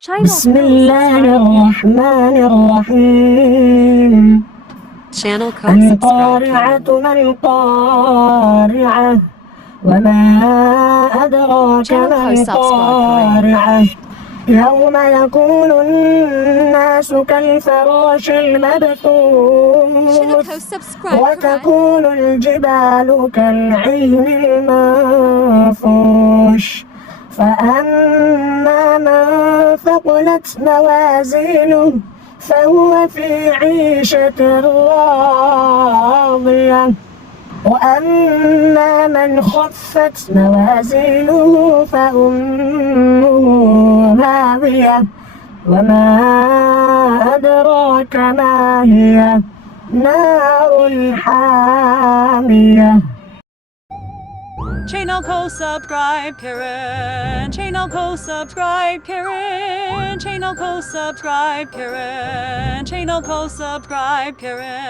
بسم الله الرحمن الرحيم. Channel code القارعة ما القارعة وما أدراك ما القارعة يوم يكون الناس كالفراش المبثوث وتكون الجبال كالعهن المنفوش فأما من ثقلت موازينه فهو في عيشة راضية وأما من خفت موازينه فأمه هاوية وما أدراك ما هي نار حامية. Channel co-subscribe Karen, channel co-subscribe Karen, channel co-subscribe Karen, channel co-subscribe Karen.